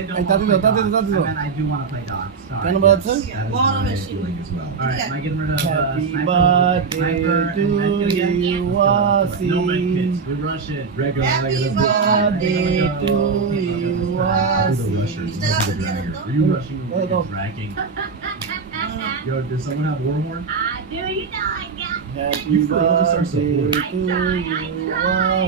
I don't Hey, want to play Tati, dogs. Tati. I mean, I do want to play dogs. Sorry. Can about That is my feeling as well. All right, am I getting rid of Happy sniper? birthday Sniper to and medkit again? you, Let's go. No Wasi. medkits. We rush it. Regular, Happy let's go. birthday to you, Who the Wasi. rushers? Who's the dragger? Are you rushing There you or go. dragging? Yo, does someone have Warhorn? I do, you know I got. Happy You forgot to start birthday support. to you,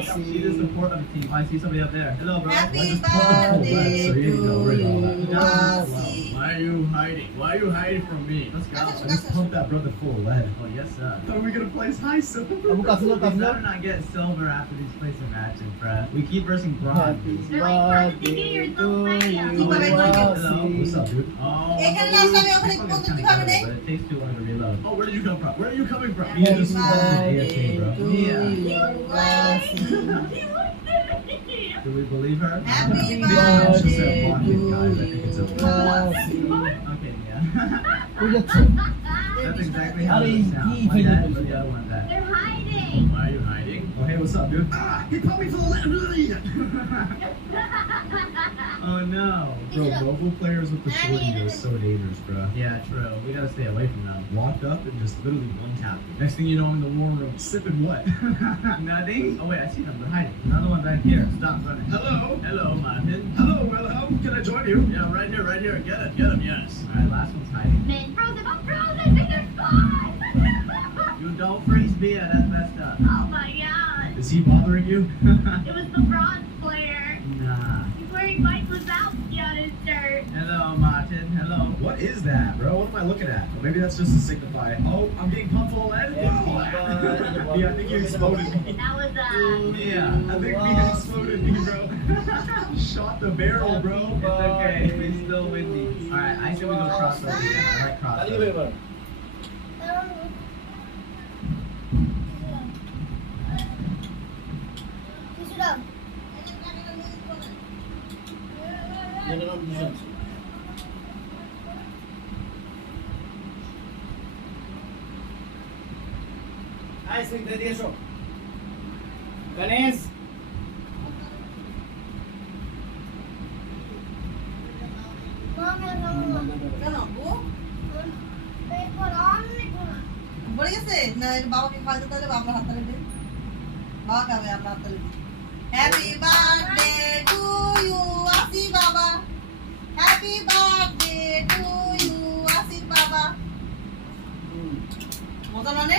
See the Wasi. support of the team. I see somebody up there. Hello, bro. Happy Let's just pump the full birthday lead so you can go rid of all that. to Wasi. Why are you hiding? Why are you hiding from me? Let's go. I just pumped that brother full of lead. Oh, yes, sir. Are we gonna place high silver? Abu Kaslo, We better Kaslo. not get silver after these places matches, bruh. We keep versing bronze. Happy They're like trying to birthday figure to you, yourself out. What's up, Wasi. dude? Oh, এখানে no, আসলে আমি this ওখানে one কোন is দিক kinda থেকে হবে good, রে? but it takes too long to reload. Oh, where did you come from? Where are you coming from? Happy Happy birthday birthday bro. to Yeah. you, Wasi. Do we believe her? Happy She birthday said pocket, guys. I think it's okay. Wasi. Okay, yeah. বুঝাচ্ছে That's exactly how Are they you- sound. you One that, think- but the other one that. They're hiding. Why are you hiding? Oh, hey, what's up, dude? Ah, he pumped me full of lead. Oh no. Bro, mobile players with the shorty are so dangerous, bro. Yeah, true. We gotta stay away from them. Walked up and just literally one tapped me. Next thing you know, I'm in the war room. Sipping what? Nothing? Oh wait, I see them. They're hiding. Another one back here. Stop running. Hello? Hello, Martin. Hello, Wilhelm. Can I join you? Yeah, right here, right here. Get him, yes. Alright, last one's hiding. Man, frozen, I'm frozen. They're gone. You don't freeze beer, that's messed up. Oh my god. Is he bothering you? It was the bronze player. Nah. He's wearing Mike Wazowski on his shirt. Hello, Martin. Hello. What is that, bro? What am I looking at? Or maybe that's just to signify, oh, I'm getting pumped full of lead. Yeah, I think you exploded me. That was Yeah. I think we exploded me, bro. Shot the barrel, bro. It's okay. It's still windy. Alright, I say we go crossover. I like তালি crossover. এবার যেটা নাম দুজন I sing দিয়ে এসো গণেশ কেন ও পড়ে গেছে না এর বাবাকে খাওয়াতে তাহলে বাবা হাততালি দে বাবা খাবে আমরা হাততালি দিই হ্যাপি বার্থডে টু ইউ আসি বাবা হ্যাপি বার্থডে টু ইউ আসি বাবা মজা মানে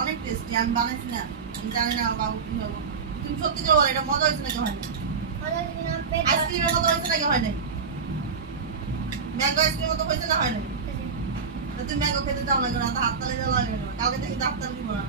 অনেক টেস্টি আমি বানাইছি না আমি জানি না বাবু কি হবে তুমি সত্যি করে বলো এটা মজা হয়েছে নাকি হয় না আইসক্রিমের মতো হয়েছে নাকি হয় না ম্যাঙ্গো আইসক্রিমের মতো হয়েছে না হয় না তুমি ম্যাঙ্গো খেতে চাও না কেন হাততালি দেওয়া লাগে না কালকে থেকে হাততালি দিব না